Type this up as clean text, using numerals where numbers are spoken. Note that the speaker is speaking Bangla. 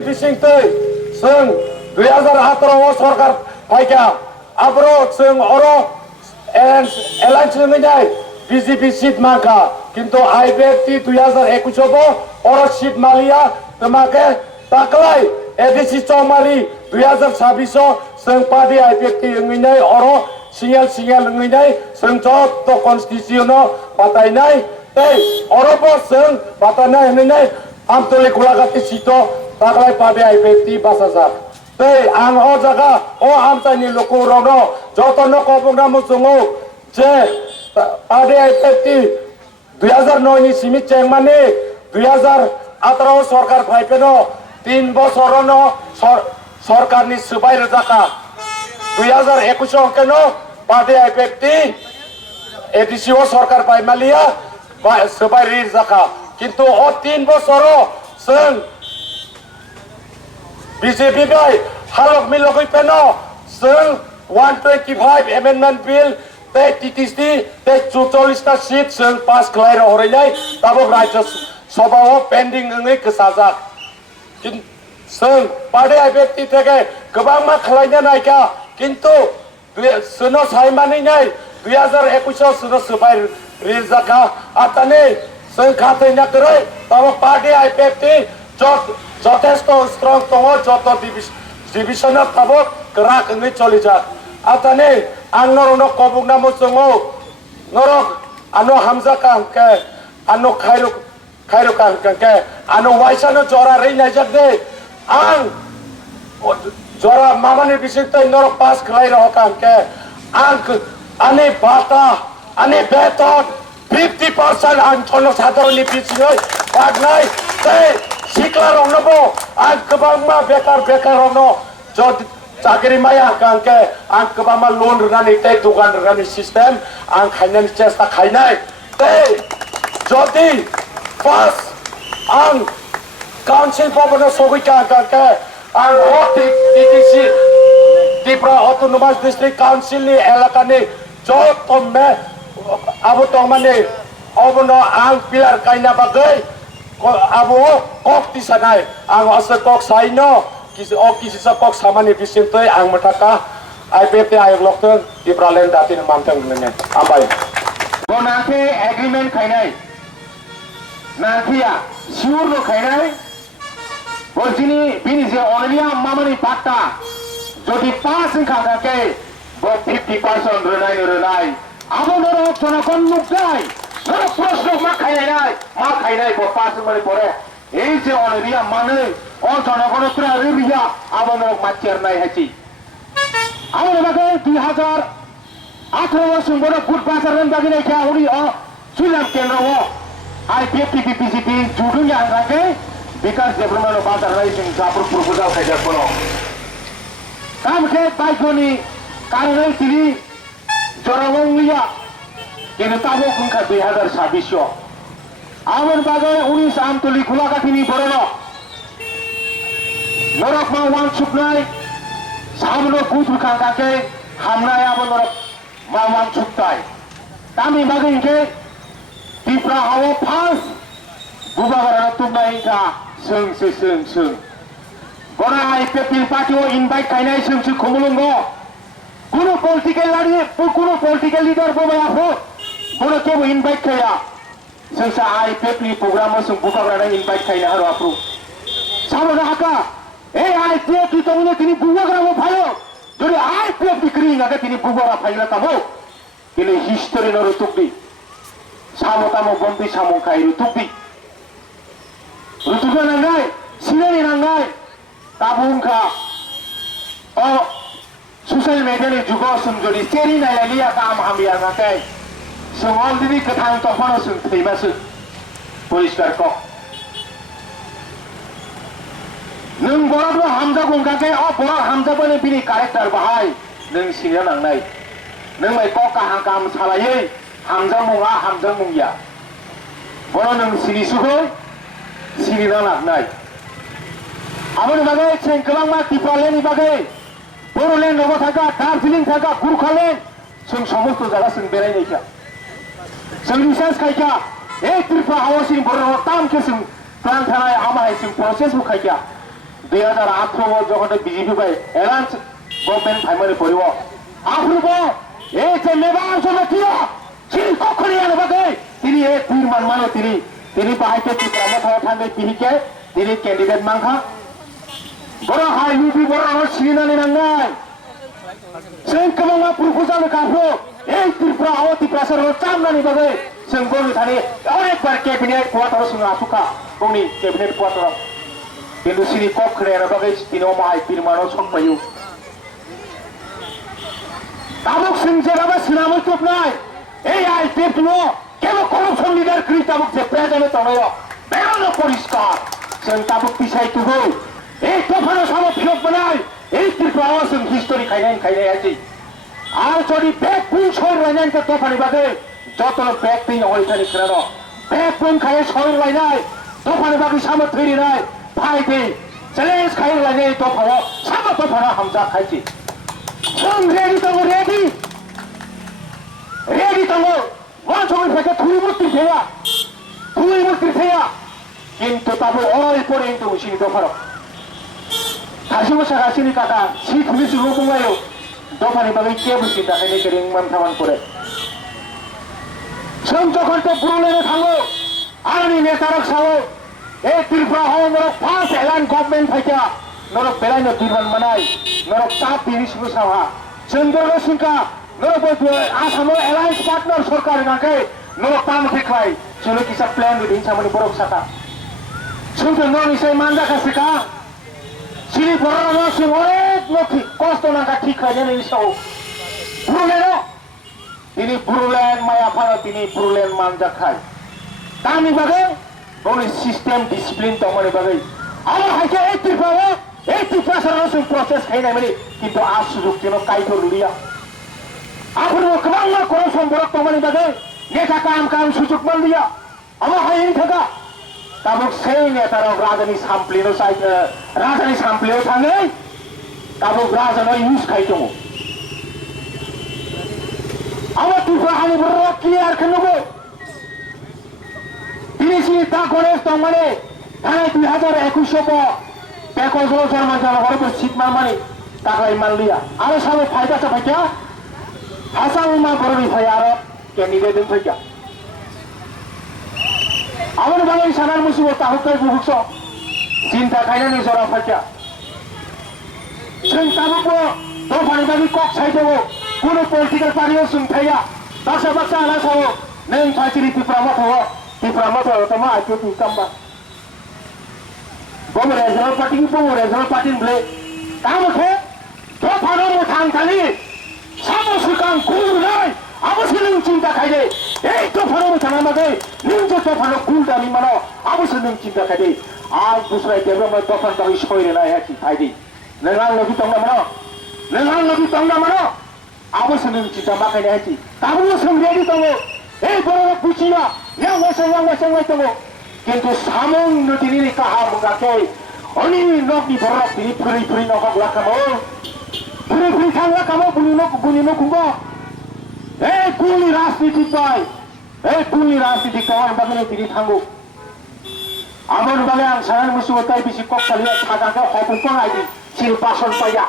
Bisingtei जों 2018 सरकार फायका आब्रो जों अरो एलायन्स लंगैनाय बीजेपी सीट मांका किंतु आईपीएफटी 2021 अरो सीट मालिया तमाके ताकलाय एडीसी चौमाली 2026 जों पार्टी आईपीएफटी लंगैनाय अरो सिंगल लंगैनाय जों तो कन्स्टिट्यूशन बातायनाय तै अरोबो जों बातायनाय होननाय आमतले गुलागाति सीटो ताकलाय पार्टी आईपीएफटी बासाजाक तै आं अ जागा अ आमचाइनि लोकरनो जतनो कबंगा मुसुङो जे पार्टी आईपीएफटी 2009 नि सिमित चेंगमानि 2018 सरकार फाइपेनो 3 बछरनो सरकारनि सुबाय रजाका 2021 केनो पार्टी आईपीएफटी एडीसीओ सरकार फाइमालिया सुबाय रिजाका किंतु अ 3 बछरो जों बीजेपी बाय हालक मिलगै पेनो जों 125 एमेन्डमेन्ट बिल ते टीटीसी ते 44 ता सीट जों पास खालायनो हरैनाय दाबो राज्य सभायाव पेन्डिं ओङै गोसाजाक जों पार्टी आईपीएफटी थेके गोबां मा खालायनो नायका किन्तु सोनो सायमानैनाय 2021 सोनो सुबाय रिजाका आतानि जों खाथैना करै दाबो पार्टी आईपीएफटी যথেষ্ট স্ট্রং দङ যত ডিভিশনাল তাবो ग्राक ओङै चलिजाक आतानि आं नरनो कबुगना मुसुङो नरक आनो हामजा कांके आनो खायरो कांके आनो वाइसानो जरा रैनाय जादे आं जरा मामानि बिसिंतै नरक पास खलाय रह कांके आं आनि बाता आनि बेतन 50% आं थनो साधारननि बिसिङै बागनाय तै सिक्ला रंनोबो आं गोबां मा बेकार रंनो जद चाकरि माया कांके आं गोबां मा लोन रनानै तै दुकान रनानै सिस्टेम आं खायनानि चेष्टा खायनाय तै जदि पास आं काउन्सिल भवनो सबै कांके आं टीटीसी त्रिपुरा अटोनोमास डिस्ट्रिक्ट काउन्सिलनि एलाकानि जत मे आबो तंमाने अबनो आं पिलार कायना बागै आबो कक तिसानाय आं असे कक साइनो किसिसा कक सामानि बिसिंतै आं मथाका आईपीएफटी आयोग लक्तों त्रिपुरालेण्ड दातिनि मामथों होननानै आमबाय नाथे एग्रीमेंट खायनाय नाथिया सिउर लो खायनाय बजिनि बिनि जे अनलिया मामानि पाट्टा जदि पास खागाके बो 50% रोनाय आबो नरो जनगण नुकनाय नरो प्रश्न मा खायनाय बो पास मनि परे এই যে অনরিয়া মানে অ জনগণত্রা রিয়া আবন মাচেরনাই হাচি আমন বাগে 2018 সুন্দর গুড বাজারন বাগে নাইকা উনি অ সুলাম কেন্দ্র आईपीएफटी बीपीसीपी जुडुं यांगाके विकास डेभलपमेंट बाजार राइजिं जापुर प्रपोजाल खायदा कोनो कामके बाइकनि कारणे तिनि जरावंलिया केनो ताबो खुंखा 2026 आमन बागे 19 आमतली खुलागाथिनि बरनो नरक मा वान सुपनाय सामनो गुथु खांगाके हामनाय आबो नरक मा वान सुपताय तामि बागे इनके त्रिपुरा हाव फास गुबागारा तुमनाय का सों गरा आईपीएफटी पार्टी ओ इनवाइट खायनाय सों खमुलुंगो कुनो पॉलिटिकल लीडर बोबायाफो कुनो केबो इनवाइट खाया जोंसा आईपीएफटी प्रोग्राम जों बुकाग्राना इनवाइट खायना हारो आप्रो सामना हाका ए आईपीएफटी तंगने तिनि बुकाग्रामो फायो जदि आईपीएफटी क्रिंगाके तिनि बुकाग्रा फायला ताबो किले हिस्टरी नरो तुकदि सामतामो बम्बी सामो खाय रुतुकदि रुतुका नांगाय सिनानि नांगाय ताबुंखा अ सोशल मीडिया नि जुगाव जों जदि सेरि नायलायलिया काम हामिया नाथाय जों अलरेडि गोथां तफानो जों थैबासो परिष्कार क नों बरबो हामजा गंगाके अ बर हामजाबोनि बिनि कारेक्टार बाहाय नों सिना नांनाय नों माय क काहा काम सालायै हामजा मुंया बर नों सिनिसुखौ सिनिना लानाय आमोन बागै जों गोबां मा त्रिपुरालेण्डनि बागै बर'लेण्ड नबो थाका दार्जिलिं थाका गुरखालेण्ड जों समस्त जागा जों बेरायनायखा जों रिसार्च खायखा ए त्रिपुरा हाउसिं बर' तामके जों प्लान थानाय आमाय जों प्रसेस बुखायखा 2018 যখন বিজেপি পাই এলায়েন্স গভর্নমেন্ট ফাইমারি পড়িব আফ্রিব এই যে মেবার জন্য কি তিনি কখনই আনবাকে তিনি এই পীরমান মানে তিনি বাহাইকে ত্রিপুরা থাকা থাকবে তিনিকে তিনি ক্যান্ডিডেট মাংখা বড় হাই ইউপি বড় সিনানি নাঙ্গাই जों गोबां प्रपोजाल गाबो এই ত্রিপুরা ও ত্রিপুরা সরকার চামনানি বাগে जों গনি थानि अनेकबार कैबिनेट क्वार्टर जों आसुखा गनि कैबिनेट क्वार्टर কিন্তু सिरि कक खरेना बागे तिनो माय पिरमानो संपायु ताबुक जों जेराबा सिनामो टपनाय এই आईपीएफ नो केबो करपशन लिडार क्रि ताबुक जे प्रेजेन्ट तनायो बेनो परिष्कार जों ताबुक पिसाय तुगो এই তফানো সামো ফিরত বানাই এই ত্রিপুরা जों हिस्टोरी खायनाय आछि আর যদি ব্যাক কোন শহর লাইনাই তো তফানি বাগে যত ব্যাক তিন হইতানি কেন ব্যাক কোন খায় শহর লাইনাই তফানি বাগে সামো থৈরি নাই ভাই দে চ্যালেঞ্জ খায় লাইনাই তফানো সামো তফানো হামজা খাইছি जों रेडी दङ रेडी दङ ওয়ান সময় থেকে থুইমুক্তি থেয়া কিন্তু তারপর অল পরে কিন্তু সিনি তফানো 가시고사 가시니 까다 시 분리수 로봉가요 도파니 바가 깨부시 다해니 그랭만 타만 거래 성적할 때 부르려는 상호 아니 내 따락 사호 에 त्रिपुरा 하원으로 파스 엘란 गभर्नमेंट फाइटा 너로 베라이너 뒷만 마나이 너로 딱 비리시고 사와 전도로 신까 너로 그 아사모 엘라이스 파트너 सरकार이 나게 너로 땀 택하이 저는 기사 플랜 리딩 사모니 버럭 사카 성적 너는 이제 만다 갔을까 সিরি বড় সে অনেক নথি কষ্ট নাকা ঠিক হয় জানেন সব ব্রুলেন তিনি ব্রুলেন মায়াফানো তিনি ব্রুলেন মানজা খায় তামি বাগে বলে সিস্টেম ডিসিপ্লিন তমনি বাগে আমার হাইকে এই ত্রিপুরা সরকার প্রসেস খাই না মানে কিন্তু আজ সুযোগ যেন কাইতো লুলিয়া আপনি গোবাং করে সম্পর্ক তমনি বাগে নেতা কাম সুযোগ মান দিয়া আমার হাই থাকা তাবক সেই নেতারা রাজধানী সাম্পলিও থাঙে তাবক রাজধানী ইউজ খাইতো আমার ত্রিপুরা হানি বড় ক্লিয়ার খেলবো তিনি তা গণেশ মানে ধানে 2021 বেকজ জন্ম জানা শীতমার মানে তাকাই মানলিয়া আরো সামনে ফাইদাছে ফাইকা হাসাউমা বড়ি ভাই আর ক্যান্ডিডেট ফাইকা আমার বাঙালি সানার মুসিবত তাহকাই বুকস চিন্তা খাইনানি জরা ফাইকা जों ताबुको दफानि बागै कक साइदेबो कुनो पलिटिकल पार्टियाव जों थाया बासा आला सावो नों फाइसिरि त्रिपुरा माथाव तमा आइपि कामबा बम रेजनल पार्टी ब्ले तामखे दफानो मोथां थानि सामो सुकां गुरनाय आबोसो नों चिन्ता खाइदे এই दफानो मोथां बागै नों जे दफानो गुरदानि मानो आबोसो नों चिन्ता खाइदे आज बुसराय देबो मै दफान बागै सयरेनाय हाकि फाइदे नोंआं लगी तंगा मानो आबोसो नों चिन्ता माखायनाय हाकि ताबो जों रेडि दङ এই বড় বুচিয়া yang weseng dङ কিন্তু সামং নদিनि काहा मुगाके अनि नकनि बरक बिनि फुरि नकक लाखामो फुरि थां लाखामो बुनि न कुंगो এই कुनि राजनीति पाय कुनि राजनीति कावन बागने बिनि थांगो आमन बाले आं सानान मुसुगो ताइ बिसि ककसालिया थागाके हपुकं आइदि सिल पासन पाया